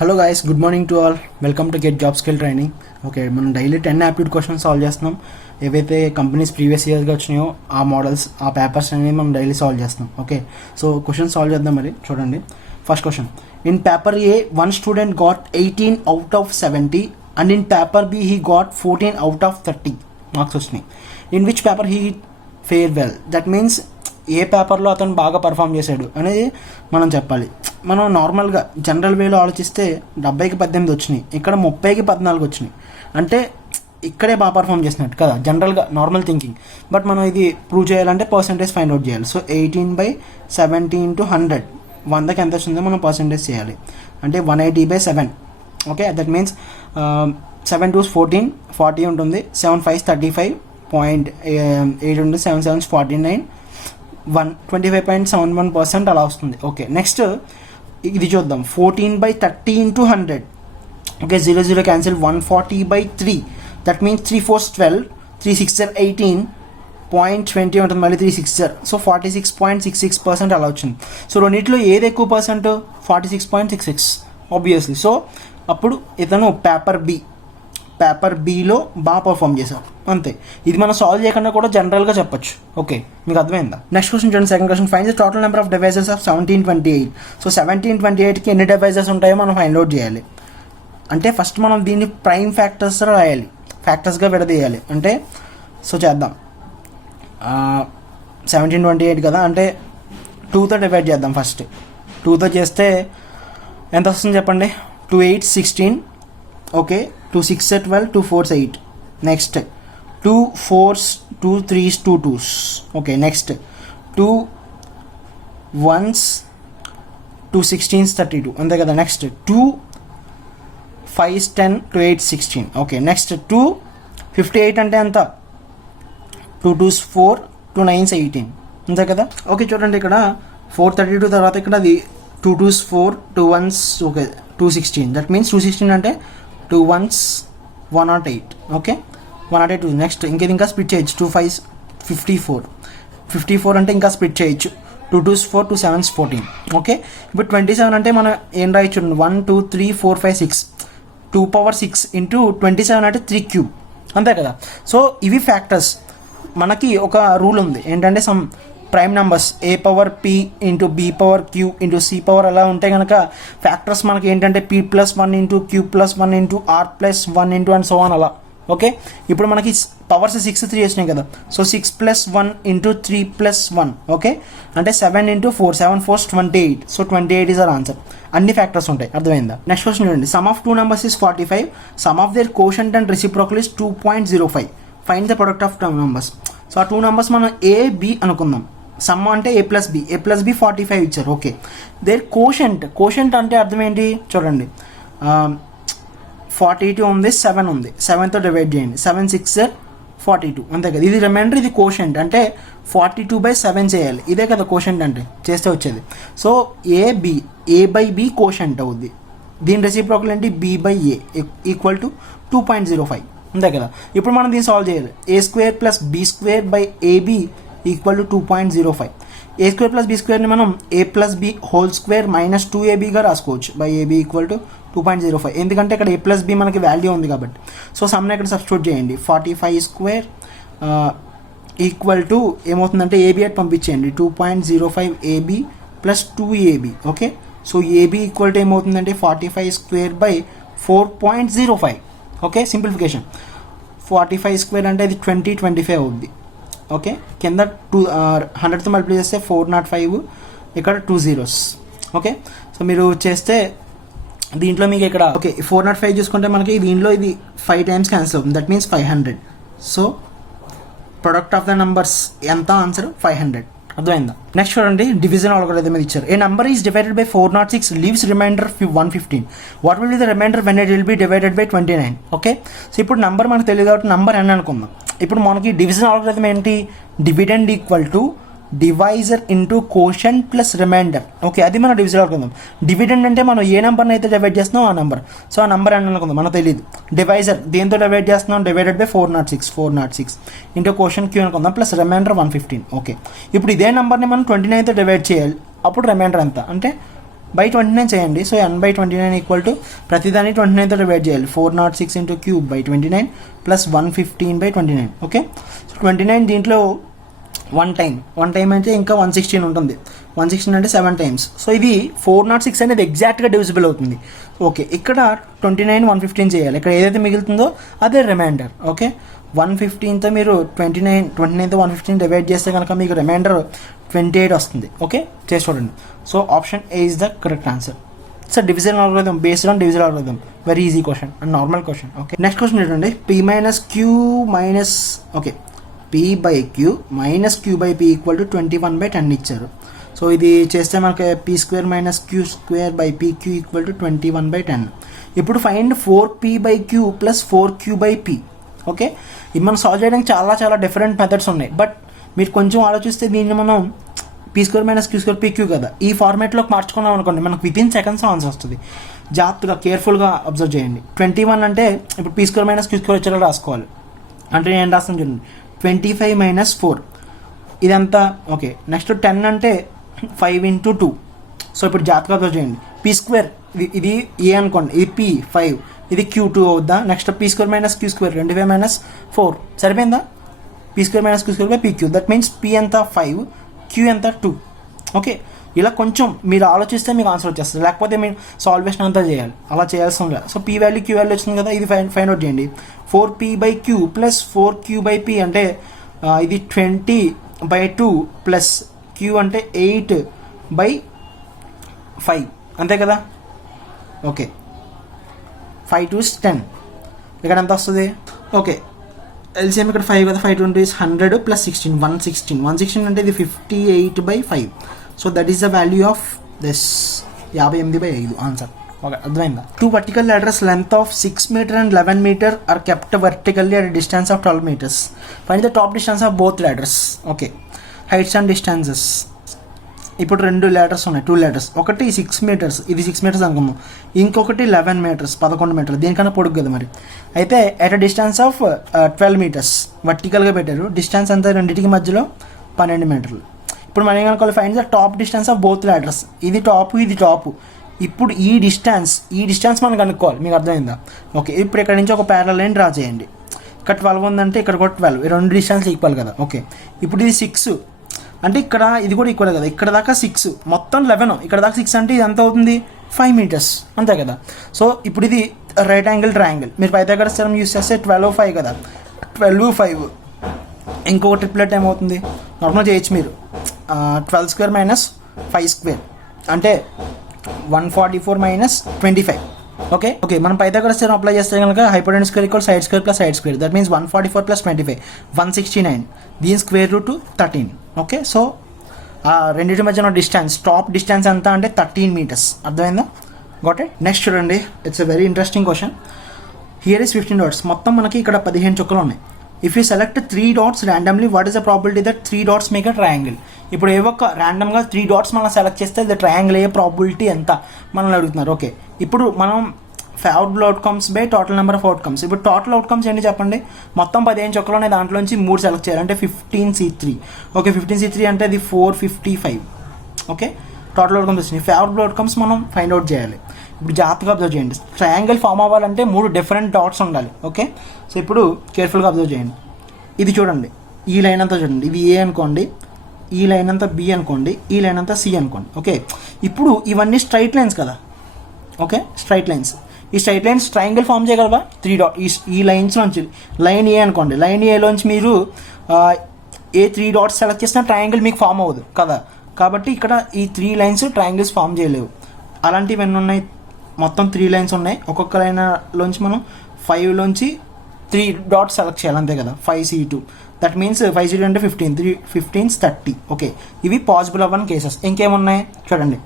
Hello guys, good morning to all. Welcome to get job skill training. Okay, మనం daily 10 aptitude questions solve చేస్తున్నాం. ఏవైతే companies previous ఇయర్స్గా వచ్చినాయో ఆ models, ఆ పేపర్స్ అనేవి మనం డైలీ సాల్వ్ చేస్తున్నాం. ఓకే, సో క్వశ్చన్ సాల్వ్ చేద్దాం. మరి చూడండి, first question. In paper a one student got 18 out of 70 and in paper b he got 14 out of 30 marks వచ్చినాయి. In which paper he fare well? That means a పేపర్లో అతను బాగా perform చేశాడు అనేది మనం చెప్పాలి. మనం నార్మల్గా జనరల్ వేలో ఆలోచిస్తే 70కి 18 వచ్చినాయి, ఇక్కడ 30కి 14 వచ్చినాయి. అంటే ఇక్కడే బాగా పర్ఫామ్ చేసినట్టు కదా జనరల్గా నార్మల్ థింకింగ్. బట్ మనం ఇది ప్రూవ్ చేయాలంటే పర్సంటేజ్ ఫైండ్ అవుట్ చేయాలి. సో 18/70 × 100, 100కి ఎంత వచ్చిందో మనం పర్సంటేజ్ చేయాలి. అంటే 180/7. ఓకే, దట్ మీన్స్ 7 2s 14, 40 ఉంటుంది. 7 5s 35.8 ఉంటుంది. 7 7s 49, 25.71% అలా వస్తుంది. ఓకే, నెక్స్ట్ ఇది చూద్దాం. 14/30 × 100. Okay, 0 0 cancel. 140/3, that means 3 4s 12, 3 6s 18.20 ఉంటుంది. మళ్ళీ 3 6s, సో 46.66% అలా వచ్చింది. సో రెండింటిలో ఏది ఎక్కువ పర్సెంట్? 46.66 ఆబ్వియస్లీ. సో అప్పుడు ఇతను పేపర్ బిలో బాగా పర్ఫామ్ చేశాం, అంతే. ఇది మనం సాల్వ్ చేయకుండా కూడా జనరల్గా చెప్పొచ్చు. ఓకే, మీకు అర్థమైందా? నెక్స్ట్ క్వశ్చన్ చూడండి. Second question. Find the total number of divisors of 1728. So 1728కి ఎన్ని డివైజెస్ ఉంటాయో మనం ఫైండ్ అవుట్ చేయాలి. అంటే ఫస్ట్ మనం దీన్ని ప్రైమ్ ఫ్యాక్టర్స్ రాయాలి, ఫ్యాక్టర్స్గా విడదీయాలి. అంటే సో చేద్దాం. 1728 కదా, అంటే 2తో డివైడ్ చేద్దాం. ఫస్ట్ 2తో చేస్తే ఎంత వస్తుంది చెప్పండి? 2 8s 16. Okay, 2 6s 12, 2 4s 8. Next 2 4s 2 3s 2 2s. Okay, next 2 1s 2 16s 32, అంతే కదా. Next 2 5s 10, 2 8s 16. Okay, next 2 58 అంటే ఎంత? 2 2s 4, 2 9s 18, అంతే కదా. ఓకే, చూడండి ఇక్కడ 432 తర్వాత ఇక్కడ అది 2 2s 4, 2 1s. Okay, 216. That means 216 అంటే 2 1s 108. ఓకే, 108. నెక్స్ట్ ఇంకేది ఇంకా స్ప్లిట్ చేయొచ్చు. 2 5s 54 అంటే ఇంకా స్ప్లిట్ చేయొచ్చు. 2 2s 4, 2 7s 14. ఓకే, ఇప్పుడు 27 అంటే మనం ఏం రాయొచ్చు? 1 2 3 4 5 6, 2^6 ఇంటూ 27 అంటే 3 క్యూబ్, అంతే కదా. సో ఇవి ఫ్యాక్టర్స్. మనకి ఒక రూల్ ఉంది ఏంటంటే, some prime numbers a∨p into b∨q into c∨, అలా ఉంటే కనుక ఫ్యాక్టర్స్ మనకి ఏంటంటే p+1 into q+1 into r+1 into and so on అలా. ఓకే, ఇప్పుడు మనకి పవర్స్ 6 3 వచ్చినాయి కదా. So 6 + 1 into 3 + 1. ఓకే, అంటే 7 into 4, 7 4s 28. So 28 is our answer. అన్ని ఫ్యాక్టర్స్ ఉంటాయి, అర్థమైందా? నెక్స్ట్ క్వశ్చన్ చూడండి. Some of 2 numbers is 45. Some of their quotient and reciprocal is 2.05. Find the product of 2 numbers. So ఆ 2 numbers మనం a b అనుకుందాం. Some అంటే a + b 45 ఇచ్చారు. Okay, there quotient అంటే అర్థం ఏంటి చూడండి. 42 ఉంది, 7 ఉంది, 7తో డివైడ్ చేయండి. 7 6 42, అంతే కదా. ఇది రిమైండర్, ఇది కోషంట్ అంటే 42/7 చేయాలి. ఇదే కదా కోషంట్ అంటే, చేస్తే వచ్చేది. సో a/b కోషంట్ అవుద్ది. దీని రెసిప్రోకల్ ఏంటి? b/a ఈక్వల్ టు 2.05, అంతే కదా. ఇప్పుడు మనం దీన్ని సాల్వ్ చేయాలి. a² + b² / ab equal to 2.05. a² + b² మనం a + b² - 2ab రాసుకోవచ్చు. బై ab ఈక్వల్ టు 2.05, ఎందుకంటే ఇక్కడ a + b మనకి వాల్యూ ఉంది కాబట్టి. సో సమ్ని ఇక్కడ సబ్స్టిట్యూట్ చేయండి. 45² ఈక్వల్ టు ఏమవుతుందంటే ab అట్ పంపించేయండి. 2.05 ab + 2ab. Okay, so ab equal to ఏమవుతుందంటే 45² / 4.05. Okay, simplification. 45² అంటే అది 25 అవుద్ది. ఓకే, కింద 100తో మల్టిప్లై చేస్తే 405, ఇక్కడ 2 zeros. ఓకే, సో మీరు చేస్తే దీంట్లో మీకు ఇక్కడ ఓకే 405 చూసుకుంటే మనకి దీంట్లో ఇది 5 times క్యాన్సిల్ అవుతుంది. That means 500. So product of the numbers ఎంత? ఆన్సర్ 500. అర్థమైందా? నెక్స్ట్ చూడండి. డివిజన్ ఆల్గోరిథం మీద ఇచ్చారు. A number is divided by 406 leaves remainder 115. What will be the remainder when it will be divided by 29? Okay, so ఇప్పుడు number మనకు తెలియదు కాబట్టి number n అనుకుందాం. ఇప్పుడు మనకి డివిజన్ ఆల్గోరిథం ఏంటి? Dividend equal to divisor into quotient plus remainder. Okay, అది మనం డివిజన్ అనుకుందాం. డివిడెండ్ అంటే మనం ఏ నెంబర్ని అయితే డివైడ్ చేస్తున్నాం ఆ నెంబర్. సో ఆ నెంబర్ అని అనుకుందాం, మనకు తెలియదు. డివైజర్ దేంతో డివైడ్ చేస్తున్నాం? Divided by 406 into quotient q అనుకుందాం ప్లస్ రిమైండర్ 115. ఓకే, ఇప్పుడు ఇదే నెంబర్ని మనం 29తో డివైడ్ చేయాలి. అప్పుడు రిమైండర్ ఎంత అంటే బై 29 చేయండి. సో n/29 ఈక్వల్ టు ప్రతిదాన్ని 29తో డివైడ్ చేయాలి. 406 into cube by 29 plus 115/29. Okay, so 29 దీంట్లో వన్ టైం అంటే ఇంకా 116 ఉంటుంది. 116 అంటే 7 టైమ్స్. సో ఇది 406 అనేది ఎగ్జాక్ట్గా డివిజిబుల్ అవుతుంది. ఓకే, ఇక్కడ 29 115 చేయాలి. ఇక్కడ ఏదైతే మిగులుతుందో అదే రిమైండర్. ఓకే, 115తో మీరు 29తో 115 డివైడ్ చేస్తే కనుక మీకు రిమైండర్ 28 వస్తుంది. ఓకే, చేసి చూడండి. So option A is the correct answer. So division algorithm based on division algorithm, very easy question and normal question. Okay, next question ఏంటంటే p/q minus q/p equal to 21/10 ఇచ్చారు. So ఇది చేస్తే మనకి p² minus q²/pq equal to 21/10. ఇప్పుడు find 4p/q plus 4q/p. Okay, ఇది మనం solve చేయడానికి చాలా డిఫరెంట్ మెథడ్స్ ఉన్నాయి. బట్ మీరు కొంచెం ఆలోచిస్తే దీన్ని మనం p² మైనస్ q²/pq కదా, ఈ ఫార్మేట్లోకి మార్చుకున్నాం అనుకోండి, మనకు వితిన్ సెకండ్స్ ఆన్సర్ వస్తుంది. జాగ్రత్తగా కేర్ఫుల్గా అబ్జర్వ్ చేయండి. 21 అంటే ఇప్పుడు p² మైనస్ q² వచ్చేలా రాసుకోవాలి. అంటే నేను రాస్తాను చూడండి, 25 మైనస్ 4 ఇదంతా. ఓకే, నెక్స్ట్ 10 అంటే 5 ఇంటూ 2. సో ఇప్పుడు జాగ్రత్తగా అబ్జర్వ్ చేయండి. p² ఇది ఏ అనుకోండి, ఇది p 5, ఇది q2 అవుద్దా. Next p² minus q² 25 minus 4 సరిపోయిందా. p² minus q²/pq, that means p ఎంత 5, q ఎంత 2. ఓకే, ఇలా కొంచెం మీరు ఆలోచిస్తే మీకు ఆన్సర్ వచ్చేస్తుంది. లేకపోతే మీరు సాల్వేషన్ అంతా చేయాలి, అలా చేయాల్సిన లేదు. So p value q value వచ్చింది కదా, ఇది ఫైండ్ అవుట్ చేయండి. 4p/q ప్లస్ 4q/p అంటే ఇది 20/2 ప్లస్ q అంటే 8/5 అంతే కదా. Okay, 5 2 is 10. ఇక్కడ ఎంత వస్తుంది. ఓకే, ఎల్సిఎం ఇక్కడ 5 కదా, 5 2 is 100 ప్లస్ 16 116 అంటే ఇది 58/5. So that is the value of this 58/5 answer. Okay, అర్థమైందా. 2 vertical ladders length of 6 meter and 11 meter are kept vertically at a distance of 12 meters. Find the top distance of both ladders. Okay, heights and distances. ఇప్పుడు 2 ladders ఉన్నాయి, 2 ladders. ఒకటి 6 meters, ఇది 6 meters అనుకుందాం. ఇంకొకటి 11 meters, 11 meters. దీనికన్నా పొడుగు కదా మరి. అయితే at a distance of 12 meters వర్టికల్గా పెట్టారు. డిస్టెన్స్ అంతా రెండింటికి మధ్యలో 12 మీటర్లు. ఇప్పుడు మనం ఏమనుకోవాలి, find the top distance of both ladders. ఇది టాప్, ఇది టాప్. ఇప్పుడు ఈ డిస్టెన్స్ మనం కనుక్కోవాలి. మీకు అర్థమైందా. ఓకే, ఇప్పుడు ఇక్కడ నుంచి ఒక ప్యారలల్ లైన్ డ్రా చేయండి. ఇక్కడ 12 ఉందంటే ఇక్కడ కూడా 12, ఈ రెండు డిస్టెన్స్ ఈక్వల్ కదా. ఓకే, ఇప్పుడు ఇది 6 అంటే ఇక్కడ ఇది కూడా ఈక్వల్ కదా. ఇక్కడ దాకా 6 మొత్తం 11, ఇక్కడ దాకా 6 అంటే ఇది ఎంత అవుతుంది, 5 meters అంతే కదా. సో ఇప్పుడు ఇది రైట్ యాంగిల్ ట్రయాంగిల్. మీరు పైథాగరస్ థియరం యూస్ చేస్తే 12/5 కదా, 12/5 ఇంకొక ట్రిప్లెట్ ఏమవుతుంది నార్మల్ చేయొచ్చు మీరు. 12² మైనస్ 5² అంటే 144 మైనస్ 25. ఓకే, మనం పైథాగరస్ థియరం అప్లై చేస్తే కనుక hypotenuse square equal side square plus side square. That means 144 plus 25 169, దీని స్క్వేర్ రూట్ 13. ఓకే, సో రెండింటి మధ్య డిస్టెన్స్, టాప్ డిస్టెన్స్ ఎంత అంటే 13 meters. అర్థమైందా. Got it. నెక్స్ట్ చూడండి, it's a very interesting question. Here is 15 dots. మొత్తం మనకి ఇక్కడ 15 చుక్కలు ఉన్నాయి. If you select 3 dots randomly, what is the probability that 3 dots make a triangle. ఇప్పుడు ఏ ఒక్క ర్యాండమ్గా 3 dots మనం సెలెక్ట్ చేస్తే ఇది ట్రయాంగిల్ అయ్యే ప్రాబిలిటీ ఎంత మనల్ని అడుగుతున్నారు. ఓకే, ఇప్పుడు మనం favourable outcomes by total number of outcomes. ఇప్పుడు టోటల్ అవుట్కమ్స్ ఏంటి చెప్పండి. మొత్తం 15 చుక్కలు ఉన్నాయి, దాంట్లోంచి 3 సెలెక్ట్ చేయాలి అంటే 15C3. ఓకే, 15C3 అంటే అది 455. ఓకే, టోటల్ అవుట్కమ్స్ వచ్చినాయి. ఫేవరబుల్ అవుట్కమ్స్ మనం ఫైండ్ అవుట్ చేయాలి. ఇప్పుడు జాగ్రత్తగా అబ్జర్వ్ చేయండి. ట్రయాంగిల్ ఫామ్ అవ్వాలంటే 3 డిఫరెంట్ డాట్స్ ఉండాలి. ఓకే, సో ఇప్పుడు కేర్ఫుల్గా అబ్జర్వ్ చేయండి. ఇది చూడండి, ఈ లైన్ అంతా చూడండి, ఇది ఏ అనుకోండి, ఈ లైన్ అంతా బి అనుకోండి, ఈ లైన్ అంతా సి అనుకోండి. ఓకే, ఇప్పుడు ఇవన్నీ స్ట్రైట్ లైన్స్ కదా. Okay, straight lines. ఈ స్ట్రైట్ లైన్స్ ట్రయాంగిల్ ఫామ్ చేయగలవా. 3 dots ఈ లైన్స్ నుంచి, లైన్ ఏ అనుకోండి, లైన్ ఏలోంచి మీరు 3 dots సెలెక్ట్ చేసిన ట్రయాంగిల్ మీకు ఫామ్ అవ్వదు కదా. కాబట్టి ఇక్కడ ఈ 3 lines ట్రయాంగిల్స్ ఫామ్ చేయలేవు. అలాంటివి ఎన్ని ఉన్నాయి, మొత్తం 3 lines ఉన్నాయి. ఒక్కొక్క లైన్లోంచి మనం 5లోంచి 3 dots సెలెక్ట్ చేయాలి అంతే కదా. 5C2 దట్ మీన్స్ 5C2 అంటే 15 15 30. ఓకే, ఇవి పాసిబుల్ అవ్వని కేసెస్. ఇంకేమున్నాయి చూడండి,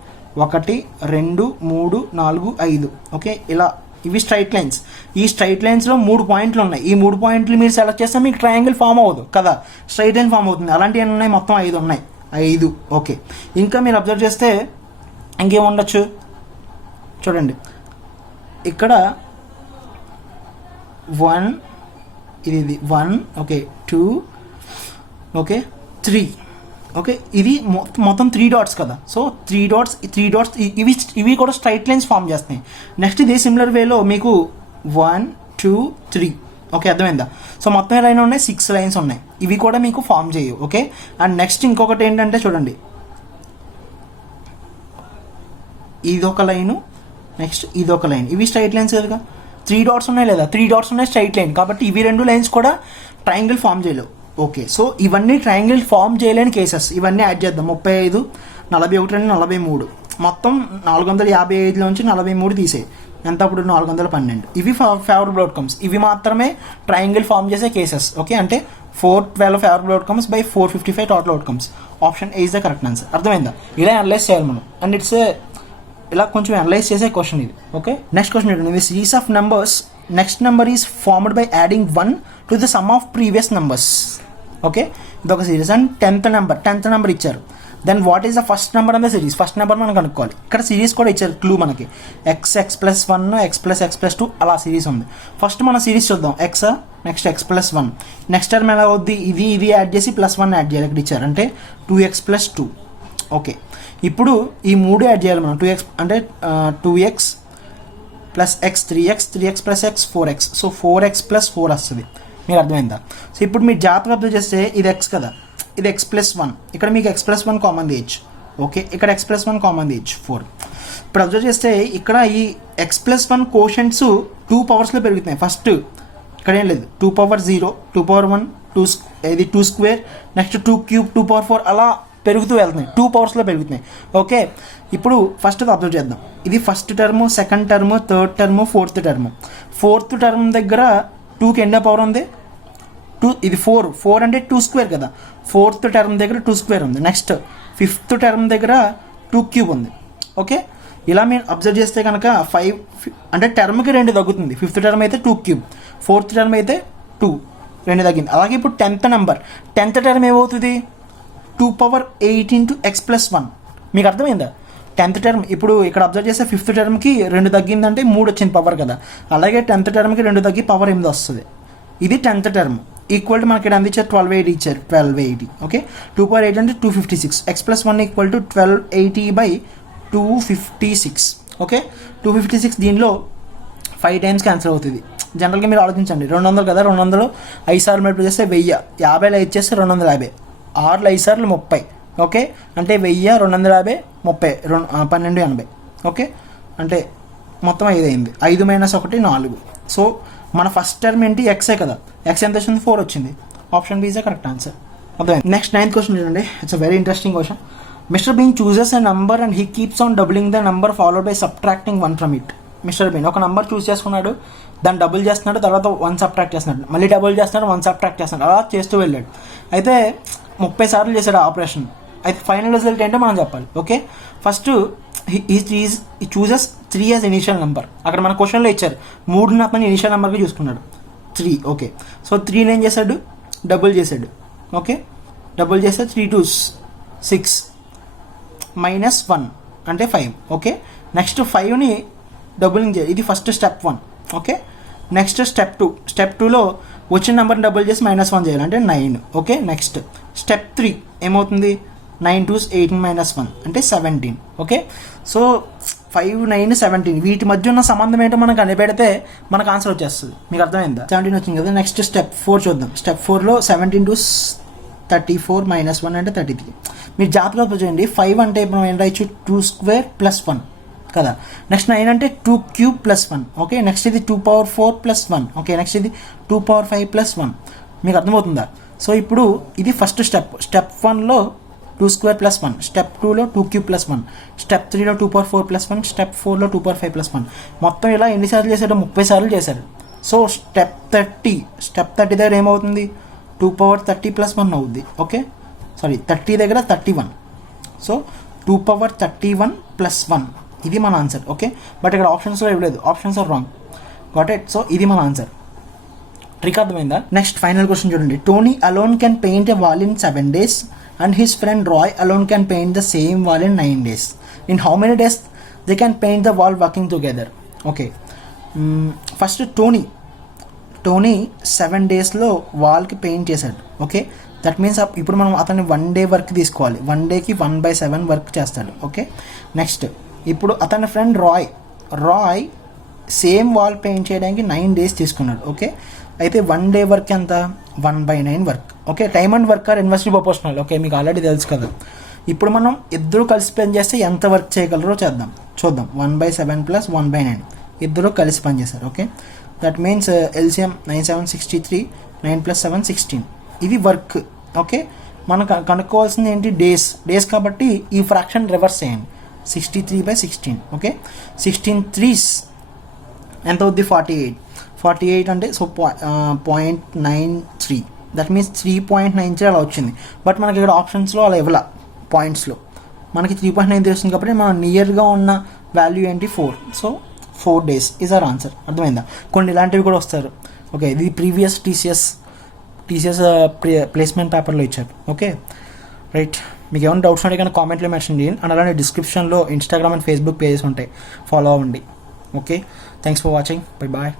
1 2 3 4 5. ఓకే, ఇలా ఇవి స్ట్రైట్ లైన్స్. ఈ స్ట్రైట్ లైన్స్లో 3 పాయింట్లు ఉన్నాయి. ఈ 3 పాయింట్లు మీరు సెలెక్ట్ చేస్తే మీకు ట్రయాంగిల్ ఫామ్ అవ్వదు కదా, స్ట్రైట్ లైన్ ఫామ్ అవుతుంది. అలాంటివి ఎన్ని ఉన్నాయి, మొత్తం 5 ఉన్నాయి. 5. ఓకే, ఇంకా మీరు అబ్జర్వ్ చేస్తే ఇంకేముండొచ్చు చూడండి. ఇక్కడ 1, ఇది 1. ఓకే, 2. ఓకే, 3. ఓకే, ఇది మొత్తం 3 డాట్స్ కదా. సో 3 డాట్స్ ఇవి కూడా స్ట్రైట్ లైన్స్ ఫామ్ చేస్తున్నాయి. నెక్స్ట్ ఇది సిమిలర్ వేలో మీకు 1 2 3 ఓకే, అర్థమైందా. సో మొత్తం ఏ లైన్ ఉన్నాయి, 6 లైన్స్ ఉన్నాయి. ఇవి కూడా మీకు ఫామ్ చేయవు. ఓకే, అండ్ నెక్స్ట్ ఇంకొకటి ఏంటంటే చూడండి, ఇదొక లైను, నెక్స్ట్ ఇదొక లైన్. ఇవి స్ట్రైట్ లైన్స్ కదా, 3 డాట్స్ ఉన్నాయి లేదా, 3 డాట్స్ ఉన్నాయి స్ట్రైట్ లైన్. కాబట్టి ఇవి 2 లైన్స్ కూడా ట్రయాంగిల్ ఫామ్ చేయలేవు. ఓకే, సో ఇవన్నీ ట్రయాంగిల్ ఫామ్ చేయలేని కేసెస్. ఇవన్నీ యాడ్ చేద్దాం. 35 41 43 మొత్తం 455లోంచి 43 తీసేయి, ఎంత అప్పుడు 412. ఇవి ఫేవరబుల్ అవుట్కమ్స్. ఇవి మాత్రమే ట్రయాంగిల్ ఫామ్ చేసే కేసెస్. ఓకే, అంటే 412 favourable outcomes by 455 total outcomes. Option A is the correct answer. అర్థమైందా. ఇలా అనలైజ్ చేయాలి మనం. అండ్ ఇట్స్ ఇలా కొంచెం అనలైజ్ చేసే క్వశ్చన్ ఇది. ఓకే, నెక్స్ట్ క్వశ్చన్ ఏంటంటే series of numbers next number is formed by adding 1 to the sum of previous numbers. Okay, ఇదొక సిరీస్. అండ్ 10th నెంబర్ ఇచ్చారు. Then what is the first number in the series. First number మనం కనుక్కోవాలి. ఇక్కడ series కూడా ఇచ్చారు clue మనకి, x+1 x+x+2 అలా series ఉంది. ఫస్ట్ మన సిరీస్ చూద్దాం. x next x+1. Next term ఎలా అవుద్ది, ఇది యాడ్ చేసి +1 యాడ్ చేయాలి. ఇక్కడ ఇచ్చారు అంటే 2x+2. ఓకే, ఇప్పుడు ఈ 3 యాడ్ చేయాలి మనం. 2x అంటే 2x + x 3x 3x + x 4x. So 4x+4 వస్తుంది. మీకు అర్థమైందా. సో ఇప్పుడు మీరు జాగ్రత్తగా అబ్జర్వ్ చేస్తే ఇది x కదా, ఇది x+1. ఇక్కడ మీకు x+1 కామన్ తీయచ్చు. ఓకే, ఇక్కడ x+1 కామన్ తీయచ్చు 4. ఇప్పుడు అబ్జర్వ్ చేస్తే ఇక్కడ ఈ x+1 కోషెంట్స్ 2 పవర్స్లో పెరుగుతున్నాయి. ఫస్ట్ ఇక్కడ ఏం లేదు, 2 పవర్ 0 2 పవర్ 1 ఇది 2 స్క్వేర్, నెక్స్ట్ 2 క్యూబ్ 2 పవర్ 4 అలా పెరుగుతూ వెళ్తున్నాయి. 2 పవర్స్లో పెరుగుతున్నాయి. ఓకే, ఇప్పుడు ఫస్ట్ అబ్జర్వ్ చేద్దాం. ఇది first term, second term, third term, fourth term. Fourth term దగ్గర 2కి ఎన్నో పవర్ ఉంది, 2. ఇది 4 అంటే 2 స్క్వేర్ కదా. ఫోర్త్ టర్మ్ దగ్గర 2 స్క్వేర్ ఉంది. నెక్స్ట్ ఫిఫ్త్ టర్మ్ దగ్గర 2 క్యూబ్ ఉంది. ఓకే, ఇలా మీరు అబ్జర్వ్ చేస్తే కనుక 5 అంటే టర్మ్కి 2 తగ్గుతుంది. ఫిఫ్త్ టర్మ్ అయితే 2 క్యూబ్, ఫోర్త్ టర్మ్ అయితే 2 తగ్గింది. అలాగే ఇప్పుడు 10th టర్మ్ ఏమవుతుంది, 2 పవర్ 8 × x+1. మీకు అర్థమైందా. 10th టర్మ్ ఇప్పుడు ఇక్కడ అబ్జర్వ్ చేస్తే ఫిఫ్త్ టర్మ్కి 2 తగ్గిందంటే 3 వచ్చింది పవర్ కదా. అలాగే 10th టర్మ్కి 2 తగ్గి పవర్ 8 వస్తుంది. ఇది 10th టర్మ్. ఈక్వల్ టు మనకి ఇక్కడ అందించారు 1280 ఇచ్చారు. 1280. ఓకే, 2 పవర్ 8 అంటే 256. x+1 = 1280/256. ఓకే, 256 దీనిలో 5 టైమ్స్ క్యాన్సిల్ అవుతుంది. జనరల్గా మీరు ఆలోచించండి, 200 కదా, 200 5 సార్లు మల్టిప్లై చేస్తే 1000, 50లో 5 చేస్తే 250, 6లో 5 సార్లు 30. ఓకే, అంటే 1000 250 30 1280. ఓకే, అంటే మొత్తం 5 అయింది. 5 - 1 4. సో మన ఫస్ట్ టర్మ్ ఏంటి, ఎక్సే కదా. ఎక్స్ ఎంత వచ్చింది, 4 వచ్చింది. Option B is the correct answer. అర్థమైంది. నెక్స్ట్ 9th క్వశ్చన్ చూడండి. It's a very interesting question. Mister Bean chooses a number and he keeps on doubling the number followed by subtracting 1 from it. Mister Bean ఒక number choose చేసుకున్నాడు, దాన్ని double చేస్తున్నాడు, తర్వాత 1 subtract చేస్తున్నాడు, మళ్ళీ double చేస్తున్నాడు, 1 subtract చేస్తున్నాడు, అలా చేస్తూ వెళ్ళాడు. అయితే 30 సార్లు చేశాడు ఆపరేషన్. అయితే ఫైనల్ రిజల్ట్ ఏంటో మనం చెప్పాలి. ఓకే, ఫస్ట్ ఈ చూసెస్ 3 యాజ్ ఇనిషియల్ నెంబర్. అక్కడ మన క్వశ్చన్లో ఇచ్చారు 3ని అతను ఇనిషియల్ నెంబర్గా చూసుకున్నాడు 3. ఓకే, సో 3ని ఏం చేశాడు, డబుల్ చేశాడు. ఓకే, డబుల్ చేస్తే 3 × 2 = 6 -1 అంటే 5. ఓకే, నెక్స్ట్ 5ని డబులింగ్ చేయాలి. ఇది first step 1. Okay, next step 2. Step 2లో వచ్చిన నెంబర్ని డబుల్ చేసి -1 చేయాలి అంటే 9. ఓకే, నెక్స్ట్ స్టెప్ 3 ఏమవుతుంది, 9 × 2 = 18 - 1 అంటే 17. ఓకే, సో 5 9 17 వీటి మధ్య ఉన్న సంబంధం ఏంటో మనం కనిపెడితే మనకు ఆన్సర్ వచ్చేస్తుంది. మీకు అర్థమైందా. 17 వచ్చింది కదా. నెక్స్ట్ స్టెప్ 4 చూద్దాం. స్టెప్ 4లో 17 × 34 - 1 అంటే 33. మీరు జాగ్రత్తగా చూడండి. 5 అంటే ఇప్పుడు ఏం రాయొచ్చు, 2 స్క్వేర్ + 1 కదా. నెక్స్ట్ 9 అంటే 2 క్యూబ్ + 1. ఓకే, నెక్స్ట్ ఇది 2 పవర్ 4 + 1. ఓకే, నెక్స్ట్ ఇది 2 పవర్ 5 + 1. మీకు అర్థమవుతుందా. సో ఇప్పుడు ఇది ఫస్ట్ స్టెప్. స్టెప్ 1లో 2 స్క్వేర్ + 1, స్టెప్ 2లో 2 క్యూబ్ + 1, స్టెప్ 3లో 2 పవర్ 4 + 1, స్టెప్ 4లో 2 పవర్ 5 + 1. మొత్తం ఇలా ఎన్నిసార్లు చేశాడు, 30 సార్లు చేశాడు. సో స్టెప్ 30 దగ్గర ఏమవుతుంది, 2 పవర్ 30 + 1 అవుద్ది. ఓకే, సారీ 30 దగ్గర 31. సో 2 పవర్ 31 + 1 ఇది మన ఆన్సర్. ఓకే, బట్ ఇక్కడ ఆప్షన్స్లో ఇవ్వలేదు, options are wrong. Got it. So ఇది మన ఆన్సర్. ట్రిక్ అర్థమైందా. నెక్స్ట్ ఫైనల్ క్వశ్చన్ చూడండి. Tony alone can paint a wall in 7 days and his friend Roy alone can paint the same wall in 9 days. In how many days they can paint the wall working together? Okay, first Tony 7 daysలో వాల్కి paint చేశాడు. Okay, that means ఇప్పుడు మనం అతన్ని 1 day work తీసుకోవాలి. 1 డేకి 1/7 work చేస్తాడు. Okay, next ఇప్పుడు అతని friend Roy same wall paint చేయడానికి 9 days తీసుకున్నాడు. ఓకే, అయితే 1 డే వర్క్ ఎంత? 1/9 work. Okay, time and work or inversely proportional. Okay, మీకు ఆల్రెడీ తెలుసు కదా. ఇప్పుడు మనం ఇద్దరు కలిసి పని చేస్తే ఎంత వర్క్ చేయగలరో చూద్దాం. 1/7 + 1/9 ఇద్దరు కలిసి పని చేశారు. Okay, that means LCM 9 7 63, 9 + 7 16. ఇది వర్క్. ఓకే, మనం కనుక్కోవాల్సింది ఏంటి? డేస్ కాబట్టి ఈ ఫ్రాక్షన్ రివర్స్ చేయండి. 63/16. ఓకే, 16 3s ఎంత అవుద్ది? 48 అంటే సో 0.93. దట్ మీన్స్ 3.93 అలా వచ్చింది. బట్ మనకి ఇక్కడ ఆప్షన్స్లో అలా ఇవ్వాల, పాయింట్స్లో మనకి 3.9 తెలుస్తుంది కాబట్టి మనం నియర్గా ఉన్న వాల్యూ ఏంటి? 4. So 4 days is our answer. అర్థమైందా? కొన్ని ఇలాంటివి కూడా వస్తారు. ఓకే, ఇది ప్రీవియస్ టీసీఎస్ ప్లేస్మెంట్ పేపర్లో ఇచ్చారు. Okay, right. మీకు ఏమైనా డౌట్స్ ఉంటే కానీ కామెంట్లో మెన్షన్ చేయండి. అండ్ అలానే డిస్క్రిప్షన్లో ఇన్స్టాగ్రామ్ అండ్ ఫేస్బుక్ పేజెస్ ఉంటాయి, ఫాలో అవ్వండి. Okay, thanks for watching. Bye bye.